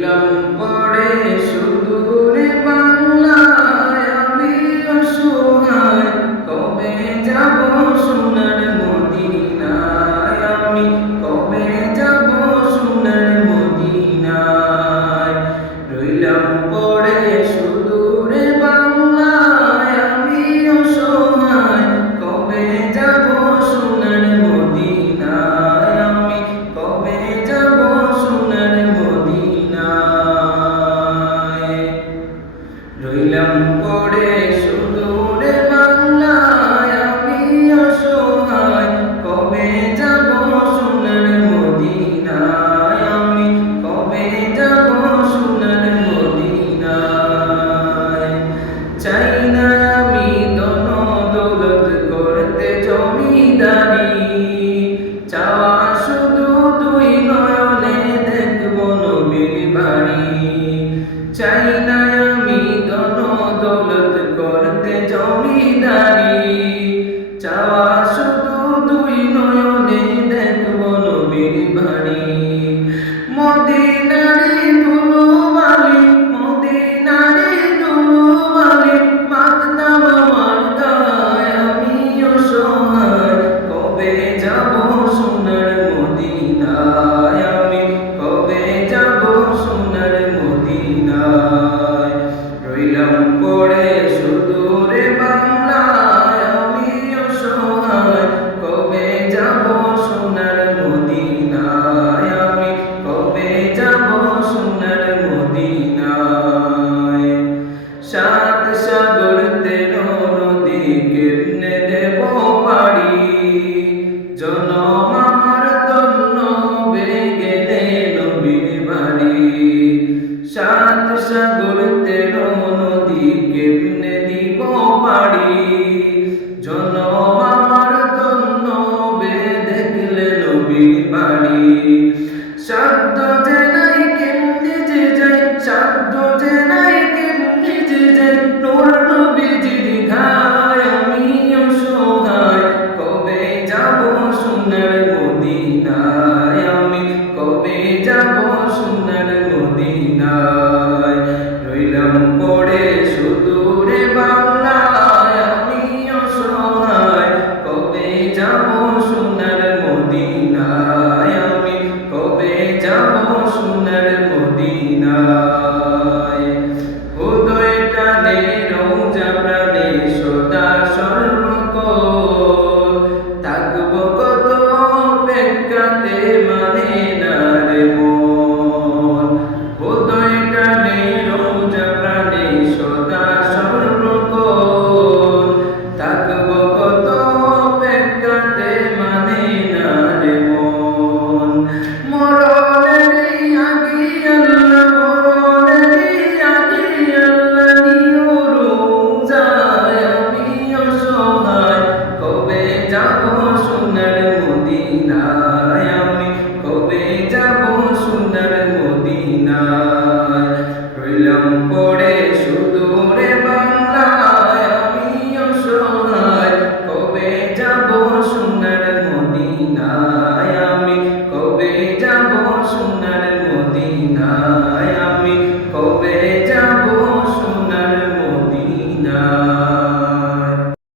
পড়ে সুদূরে বাংলায় আমি অসহায় কবে যাব সোনার মদিনায় আমি কবে যাব সোনার মদিনায় রইলাম পড়ে সুদূরে বাংলায় আমি অসহায় কবে যাব সোনার মদিনায় আমি কবে যাব সোনার মদিনায় রইলাম পড়ে সুদূরে বাংলায় আমি অসহায় কবে যাব সোনার মদিনায় আমি কবে যাব সোনার মদিনায় চাই না আমি ধন দৌলত করতে জমিদারি চাওয়া শুধু দুই নয়নে দেখব নবীর বাড়ি চাই না আমি ধন দৌলত করতে জমিদারি চাওয়া শুধু দুই নয়নে দেখব নবীর বাড়ি মদিনারে ধুলোবালি মদিনারে ধুলোবালি মাখতাম আমার গায়ে আমি অসহায় কবে যাব সোনার মদিনায় আমি কবে যাব সোনার মদিনায় রইলাম পড়ে সুদূরে বাংলায় আমি অসহায় কবে যাব সোনার মদিনায় আমি কবে যাব সোনার মদিনায় সাত সাগর তেরো নদী কেমনে দেব পাড়ি জনম আমার ধন্য হয়ে গেলে নবীর বাড়ি সাত সাগর তেরো নদী কেমনে দিব পাড়ি জনম